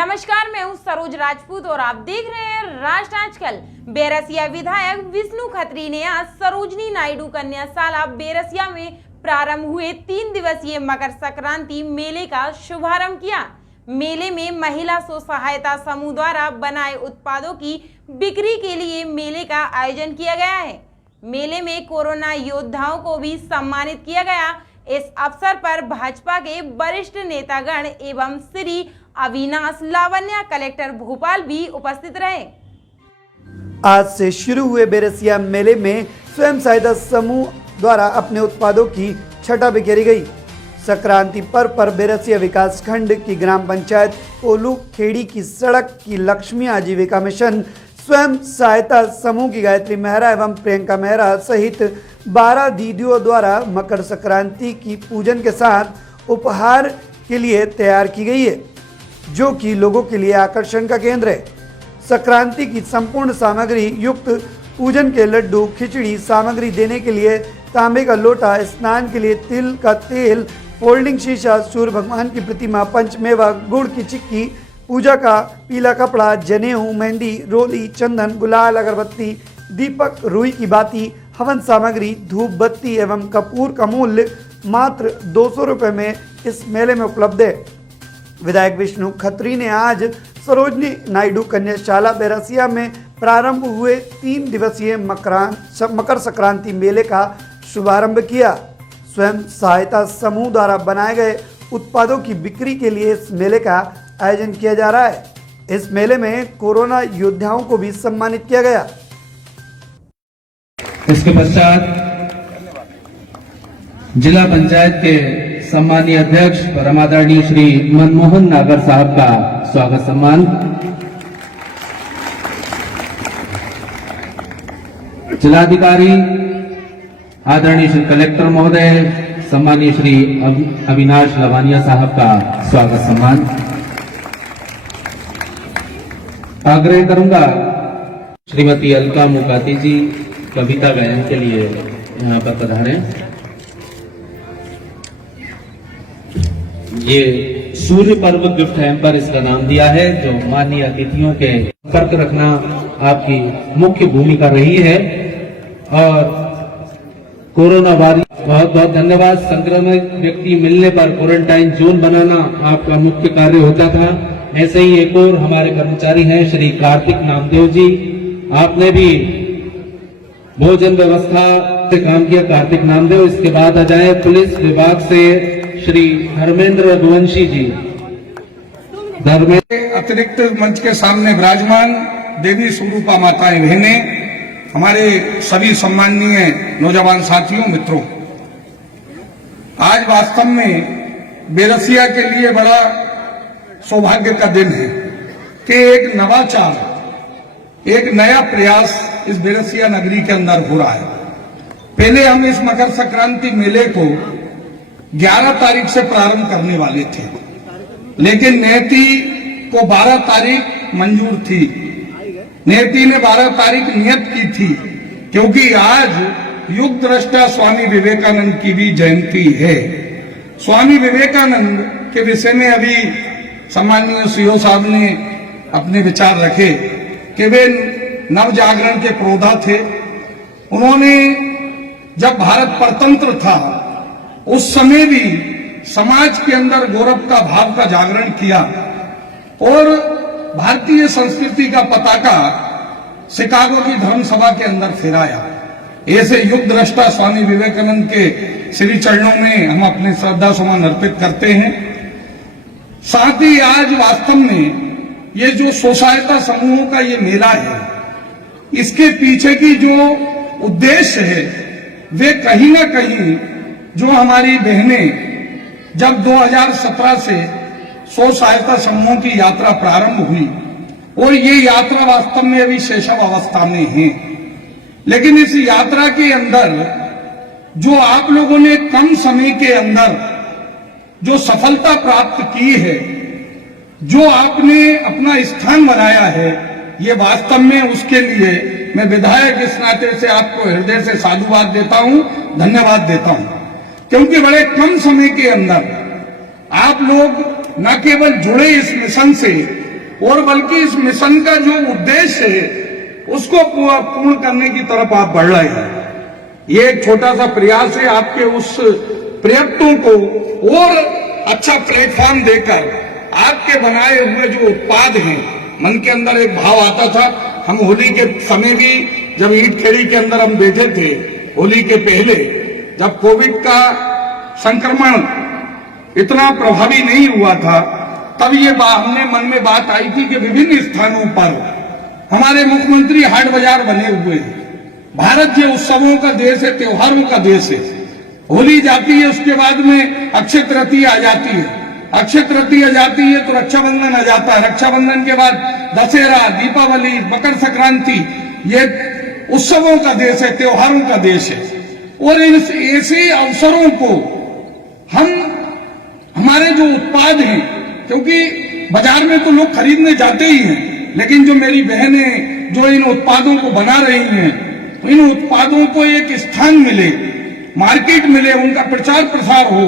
नमस्कार, मैं हूं सरोज राजपूत और आप देख रहे हैं राष्ट्र आजकल। बेरसिया विधायक विष्णु खत्री ने आज सरोजनी नायडू कन्याशाला बेरसिया में प्रारंभ हुए 3 दिवसीय मकर संक्रांति मेले का शुभारंभ किया। मेले में महिला स्व सहायता समूह द्वारा बनाए उत्पादों की बिक्री के लिए मेले का आयोजन किया गया है। मेले में कोरोना योद्धाओं को भी सम्मानित किया गया। इस अवसर पर भाजपा के वरिष्ठ नेतागण एवं श्री अविनाश लावण्या कलेक्टर भोपाल भी उपस्थित रहे। आज से शुरू हुए बेरसिया मेले में स्वयं सहायता समूह द्वारा अपने उत्पादों की छटा बिखेरी गई। संक्रांति पर्व पर बेरसिया विकास खंड की ग्राम पंचायत पोलू खेड़ी की सड़क की लक्ष्मी आजीविका मिशन, स्वयं सहायता समूह की गायत्री मेहरा एवं प्रियंका मेहरा सहित 12 दीदियों द्वारा मकर संक्रांति की पूजन के साथ उपहार के लिए तैयार की गई है, जो कि लोगों के लिए आकर्षण का केंद्र है। संक्रांति की संपूर्ण सामग्री युक्त पूजन के लड्डू, खिचड़ी सामग्री देने के लिए तांबे का लोटा, स्नान के लिए तिल का तेल, फोल्डिंग शीशा, सूर्य भगवान की प्रतिमा, पंचमेवा, गुड़ की चिक्की, पूजा का पीला कपड़ा, जनेऊ, मेहंदी, रोली, चंदन, गुलाल, अगरबत्ती, दीपक, रुई की बाती, हवन सामग्री, धूप बत्ती एवं कपूर का मूल्य मात्र 200 रुपये में इस मेले में उपलब्ध है। विधायक विष्णु खत्री ने आज सरोजनी नायडू कन्याशाला बेरसिया में प्रारंभ हुए 3 दिवसीय मकर संक्रांति मेले का शुभारंभ किया। स्वयं सहायता समूह द्वारा बनाए गए उत्पादों की बिक्री के लिए इस मेले का आयोजन किया जा रहा है। इस मेले में कोरोना योद्धाओं को भी सम्मानित किया गया। इसके पश्चात जिला पंचायत के सम्मानीय अध्यक्ष परमादरणीय श्री मनमोहन नागर साहब का स्वागत सम्मान। जिलाधिकारी आदरणीय श्री कलेक्टर महोदय सम्मानीय श्री अविनाश लावण्या साहब का स्वागत सम्मान। आग्रह करूंगा श्रीमती अलका मुकाती जी कविता गायन के लिए यहाँ पर पधारें। ये सूर्य पर्व गिफ्ट हैम्पर इसका नाम दिया है, जो माननीय अतिथियों के संपर्क रखना आपकी मुख्य भूमिका रही है। और कोरोना वारियर, बहुत बहुत धन्यवाद। संक्रमित व्यक्ति मिलने पर क्वारंटाइन जोन बनाना आपका मुख्य कार्य होता था। ऐसे ही एक और हमारे कर्मचारी हैं श्री कार्तिक नामदेव जी, आपने भी भोजन व्यवस्था से काम किया। कार्तिक नामदेव। इसके बाद आ जाए पुलिस विभाग से श्री धर्मेंद्र रघुवंशी जी। अतिरिक्त मंच के सामने विराजमान देवी स्वरूपा माताएं, बहनें, हमारे सभी सम्माननीय नौजवान साथियों, मित्रों, आज वास्तव में बेरसिया के लिए बड़ा सौभाग्य का दिन है कि एक नवाचार, एक नया प्रयास इस बेरसिया नगरी के अंदर हो रहा है। पहले हम इस मकर संक्रांति मेले को 11 तारीख से प्रारंभ करने वाले थे, लेकिन नेती को 12 तारीख मंजूर थी। नेती ने 12 तारीख नियत की थी, क्योंकि आज युग दृष्टा स्वामी विवेकानंद की भी जयंती है। स्वामी विवेकानंद के विषय में अभी सम्माननीय सीओ साहब ने अपने विचार रखे कि वे नव जागरण के प्रोधा थे। उन्होंने जब भारत परतंत्र था उस समय भी समाज के अंदर गौरव का भाव का जागरण किया और भारतीय संस्कृति का पताका शिकागो की धर्म सभा के अंदर फहराया। ऐसे युग दृष्टा स्वामी विवेकानंद के श्री चरणों में हम अपने श्रद्धा सुमन अर्पित करते हैं। साथ ही आज वास्तव में ये जो स्व सहायता समूहों का ये मेला है, इसके पीछे की जो उद्देश्य है वे कहीं ना कहीं जो हमारी बहनें जब 2017 से स्व सहायता समूहों की यात्रा प्रारंभ हुई और ये यात्रा वास्तव में अभी शैशव अवस्था में है, लेकिन इस यात्रा के अंदर जो आप लोगों ने कम समय के अंदर जो सफलता प्राप्त की है, जो आपने अपना स्थान बनाया है, ये वास्तव में उसके लिए मैं विधायक इस नाते से आपको हृदय से साधुवाद देता हूं, धन्यवाद देता हूं, क्योंकि बड़े कम समय के अंदर आप लोग न केवल जुड़े इस मिशन से, और बल्कि इस मिशन का जो उद्देश्य है उसको पूर्ण करने की तरफ आप बढ़ रहे हैं। ये एक छोटा सा प्रयास है आपके उस प्रयत्नों को और अच्छा प्लेटफॉर्म देकर आपके बनाए हुए जो उत्पाद हैं, मन के अंदर एक भाव आता था। हम होली के समय भी जब ईट खेड़ी के अंदर हम बैठे थे, होली के पहले जब कोविड का संक्रमण इतना प्रभावी नहीं हुआ था, तब ये हमने मन में बात आई थी कि विभिन्न स्थानों पर हमारे मुख्यमंत्री हाट बाजार बने हुए हैं। भारत ये उत्सवों का देश है, त्योहारों का देश है। होली जाती है, उसके बाद में अक्षय तृतीया आ जाती है, अक्षय तृतीया जाती है तो रक्षाबंधन आ जाता है, रक्षाबंधन के बाद दशहरा, दीपावली, मकर संक्रांति, ये उत्सवों का देश है, त्योहारों का देश है। और ऐसे अवसरों को हमारे जो उत्पाद हैं, क्योंकि बाजार में तो लोग खरीदने जाते ही हैं, लेकिन जो मेरी बहनें जो इन उत्पादों को बना रही हैं, तो इन उत्पादों को एक स्थान मिले, मार्केट मिले, उनका प्रचार प्रसार हो।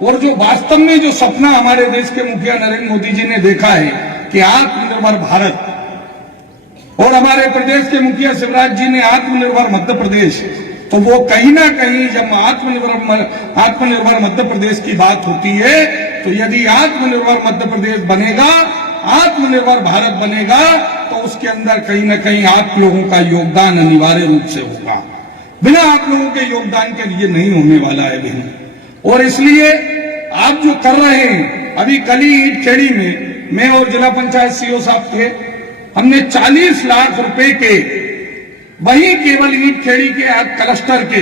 और जो वास्तव में जो सपना हमारे देश के मुखिया नरेंद्र मोदी जी ने देखा है कि आत्मनिर्भर भारत, और हमारे प्रदेश के मुखिया शिवराज जी ने आत्मनिर्भर मध्य प्रदेश, तो वो कहीं ना कहीं जब आत्मनिर्भर मध्य प्रदेश की बात होती है, तो यदि आत्मनिर्भर मध्य प्रदेश बनेगा, आत्मनिर्भर भारत बनेगा, तो उसके अंदर कहीं ना कहीं आप लोगों का योगदान अनिवार्य रूप से होगा। बिना आप लोगों के योगदान के लिए नहीं होने वाला है बहन। और इसलिए आप जो कर रहे हैं, अभी कल ही ईट खेड़ी में मैं और जिला पंचायत सीओ साहब थे, हमने 40 लाख रुपए के वही केवल ईट खेड़ी के क्लस्टर के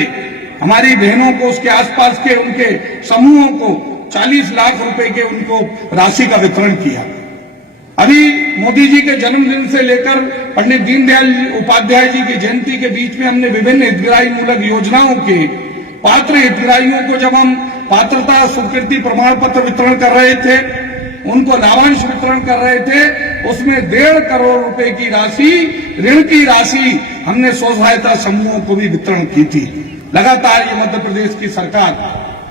हमारी बहनों को, उसके आसपास के उनके समूहों को 40 लाख रुपए के उनको राशि का वितरण किया। अभी मोदी जी के जन्मदिन से लेकर पंडित दीनदयाल उपाध्याय जी की जयंती के बीच में हमने विभिन्न हितग्राही मूलक योजनाओं के पात्र हितग्राहियों को जब हम पात्रता स्वीकृति प्रमाण पत्र वितरण कर रहे थे, उनको लाभांश वितरण कर रहे थे, उसमें 1.5 करोड़ रुपए की राशि, ऋण की राशि हमने स्व सहायता समूहों को भी वितरण की थी। लगातार ये मध्य प्रदेश की सरकार,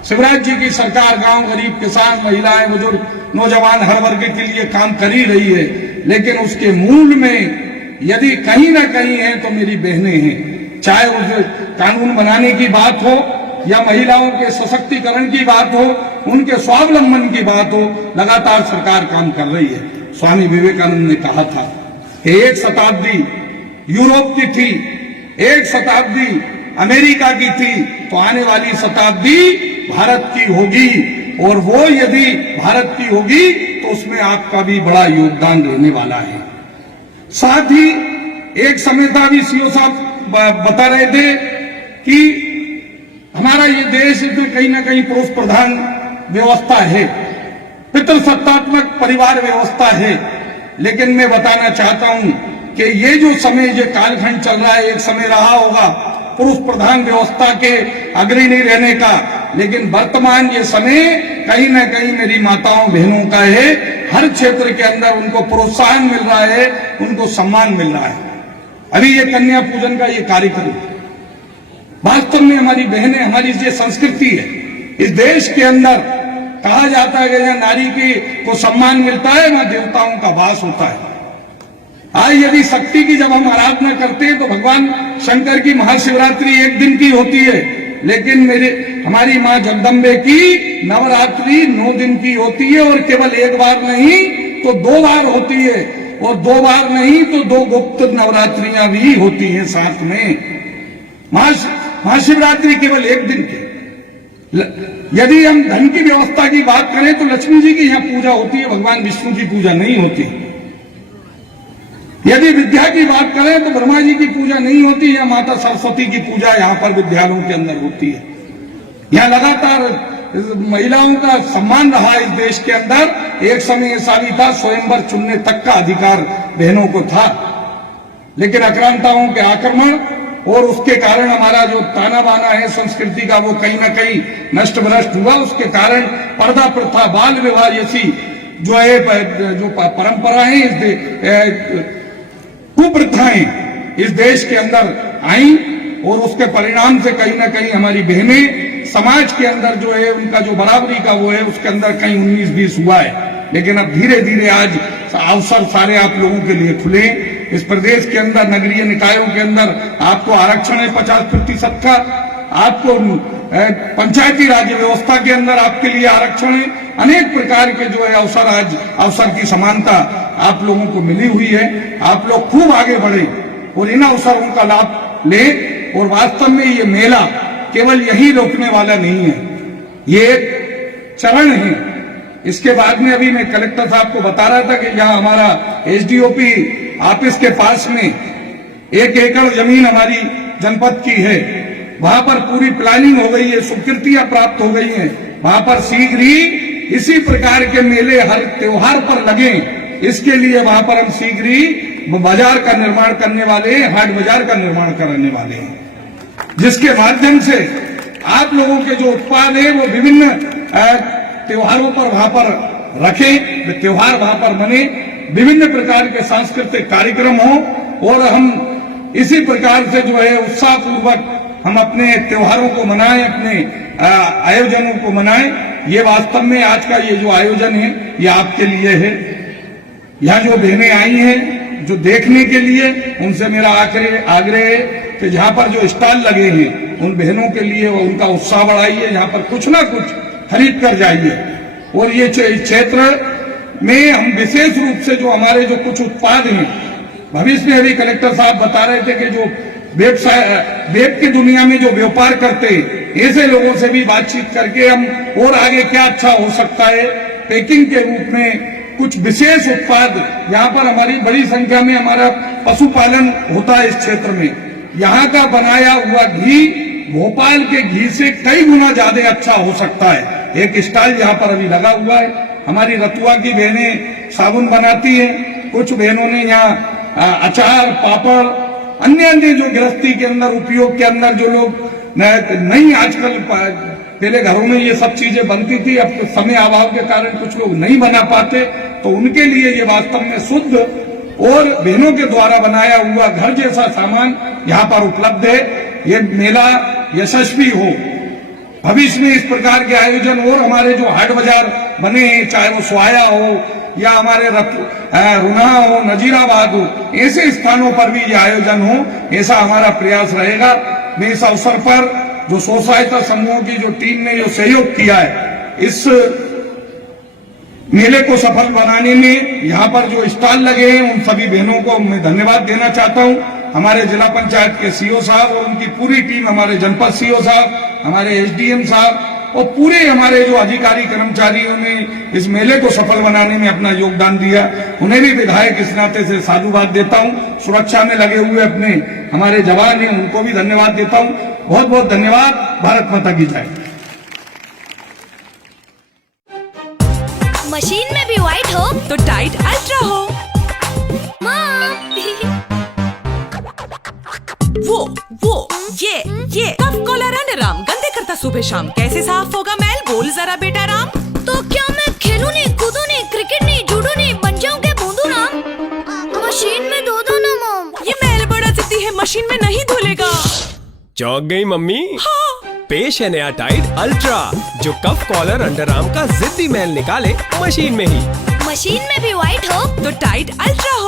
शिवराज जी की सरकार गांव, गरीब, किसान, महिलाएं, बुजुर्ग, नौजवान हर वर्ग के लिए काम कर ही रही है। लेकिन उसके मूल में यदि कहीं ना कहीं है तो मेरी बहनें हैं। चाहे उस कानून बनाने की बात हो या महिलाओं के सशक्तिकरण की बात हो, उनके स्वावलंबन की बात हो, लगातार सरकार काम कर रही है। स्वामी विवेकानंद ने कहा था कि 1 शताब्दी यूरोप की थी, 1 शताब्दी अमेरिका की थी, तो आने वाली शताब्दी भारत की होगी। और वो यदि भारत की होगी तो उसमें आपका भी बड़ा योगदान रहने वाला है। साथ ही एक समय था, अभी सीओ साहब बता रहे थे कि हमारा ये देश में कहीं ना कहीं पुरुष प्रधान व्यवस्था है, पितृसत्तात्मक परिवार व्यवस्था है। लेकिन मैं बताना चाहता हूं कि ये जो समय, ये कालखंड चल रहा है, एक समय रहा होगा पुरुष प्रधान व्यवस्था के अग्रणी रहने का, लेकिन वर्तमान ये समय कहीं ना कहीं मेरी माताओं बहनों का है। हर क्षेत्र के अंदर उनको प्रोत्साहन मिल रहा है, उनको सम्मान मिल रहा है। अभी ये कन्या पूजन का ये कार्यक्रम, वास्तव में हमारी बहनें, हमारी ये संस्कृति है। इस देश के अंदर कहा जाता है कि जहां नारी को सम्मान मिलता है वहां देवताओं का वास होता है। आज यदि शक्ति की जब हम आराधना करते हैं तो भगवान शंकर की महाशिवरात्रि 1 दिन की होती है, लेकिन हमारी मां जगदम्बे की नवरात्रि 9 दिन की होती है। और केवल 1 बार नहीं तो 2 बार होती है, और 2 बार नहीं तो 2 गुप्त नवरात्रियां भी होती हैं साथ में। महाशिवरात्रि केवल 1 दिन की। यदि हम धन की व्यवस्था की बात करें तो लक्ष्मी जी की यहां पूजा होती है, भगवान विष्णु की पूजा नहीं होती। यदि विद्या की बात करें तो ब्रह्मा जी की पूजा नहीं होती, या माता सरस्वती की पूजा यहां पर विद्यालयों के अंदर होती है। यहां लगातार महिलाओं का सम्मान रहा इस देश के अंदर। एक समय ऐसा भी था, स्वयंवर चुनने तक का अधिकार बहनों को था, लेकिन आक्रांताओं के आक्रमण और उसके कारण हमारा जो ताना बाना है संस्कृति का, वो कहीं ना कहीं नष्ट भ्रष्ट हुआ। उसके कारण पर्दा प्रथा, बाल विवाह जैसी जो है जो परंपराएं, कुप्रथाएं इस देश के अंदर आई, और उसके परिणाम से कहीं ना कहीं हमारी बहनें समाज के अंदर जो है उनका जो बराबरी का वो है उसके अंदर कहीं 19-20 हुआ है। लेकिन अब धीरे धीरे आज अवसर सारे आप लोगों के लिए खुले। इस प्रदेश के अंदर नगरीय निकायों के अंदर आपको आरक्षण है 50% का, आपको पंचायती राज व्यवस्था के अंदर आपके लिए आरक्षण है, अनेक प्रकार के जो है अवसर, आज अवसर की समानता आप लोगों को मिली हुई है। आप लोग खूब आगे बढ़े और इन अवसरों का लाभ ले। और वास्तव में ये मेला केवल यही रोकने वाला नहीं है, ये एक चरण है। इसके बाद में अभी मैं कलेक्टर साहब को बता रहा था कि यहाँ हमारा एसडीओपी ऑफिस के पास में 1 एकड़ जमीन हमारी जनपद की है, वहां पर पूरी प्लानिंग हो गई है, स्वीकृतियां प्राप्त हो गई हैं। वहां पर शीघ्र ही इसी प्रकार के मेले हर त्योहार पर लगे, इसके लिए वहां पर हम शीघ्र ही बाजार का निर्माण करने वाले हैं, हाट बाजार का निर्माण कराने वाले हैं, जिसके माध्यम से आप लोगों के जो उत्पाद है वो विभिन्न त्योहारों पर वहां पर रखें, त्योहार वहां पर बने, विभिन्न प्रकार के सांस्कृतिक कार्यक्रम हो और हम इसी प्रकार से जो है उत्साह पूर्वक हम अपने त्योहारों को मनाएं, अपने आयोजनों को मनाएं। ये वास्तव में आज का ये जो आयोजन है ये आपके लिए है। यहाँ जो बहनें आई हैं जो देखने के लिए, उनसे मेरा आग्रह है कि जहाँ पर जो स्टॉल लगे हैं उन बहनों के लिए उनका उत्साह बढ़ाइए, यहाँ पर कुछ ना कुछ खरीद कर जाइए। और ये क्षेत्र में हम विशेष रूप से जो हमारे जो कुछ उत्पाद हैं, भविष्य में अभी कलेक्टर साहब बता रहे थे कि जो वेब की दुनिया में जो व्यापार करते ऐसे लोगों से भी बातचीत करके हम और आगे क्या अच्छा हो सकता है, पैकिंग के रूप में कुछ विशेष उत्पाद, यहाँ पर हमारी बड़ी संख्या में हमारा पशुपालन होता है इस क्षेत्र में, यहाँ का बनाया हुआ घी भोपाल के घी से कई गुना ज्यादा अच्छा हो सकता है। एक स्टॉल यहाँ पर अभी लगा हुआ है। हमारी रतुआ की बहनें साबुन बनाती हैं, कुछ बहनों ने यहाँ अचार, पापड़, अन्य जो गृहस्थी के अंदर उपयोग के अंदर जो लोग नहीं, आजकल पहले घरों में ये सब चीजें बनती थी, अब समय अभाव के कारण कुछ लोग नहीं बना पाते, तो उनके लिए ये वास्तव में शुद्ध और बहनों के द्वारा बनाया हुआ घर जैसा सामान यहाँ पर उपलब्ध है। ये मेला यशस्वी हो, भविष्य में इस प्रकार के आयोजन और हमारे जो हाट बाजार बने हैं, चाहे वो स्वाया हो या हमारे रुना हो, नजीराबाद हो, ऐसे स्थानों पर भी ये आयोजन हो, ऐसा हमारा प्रयास रहेगा। मैं इस अवसर पर जो स्व सहायता समूहों की जो टीम ने जो सहयोग किया है इस मेले को सफल बनाने में, यहाँ पर जो स्टॉल लगे हैं उन सभी बहनों को मैं धन्यवाद देना चाहता हूँ। हमारे जिला पंचायत के सीओ साहब और उनकी पूरी टीम, हमारे जनपद सीओ साहब, हमारे एसडीएम साहब और पूरे हमारे जो अधिकारी कर्मचारियों ने इस मेले को सफल बनाने में अपना योगदान दिया, उन्हें भी विधायक इस नाते से साधुवाद देता हूँ। सुरक्षा में लगे हुए अपने हमारे जवान हैं, उनको भी धन्यवाद देता हूँ। बहुत बहुत धन्यवाद। भारत माता की जय। मशीन में भी व्हाइट हो तो टाइड अल्ट्रा हो। वो ये कफ कॉलर अंडरआर्म गंदे करता सुबह शाम, कैसे साफ होगा मैल, बोल जरा बेटा राम। तो क्या मैं खेलूं नहीं, कूदूं नहीं, क्रिकेट नहीं, जूडो नहीं, बन जाऊं क्या बूंदू राम? मशीन में धो दो ना मॉम। ये मैल बड़ा जिद्दी है, मशीन में नहीं धुलेगा। चौंक गई मम्मी? हाँ। पेश है नया टाइड अल्ट्रा, जो कफ कॉलर अंडरआर्म का जिद्दी मैल निकाले मशीन में ही। मशीन में भी व्हाइट हो तो टाइड अल्ट्रा हो।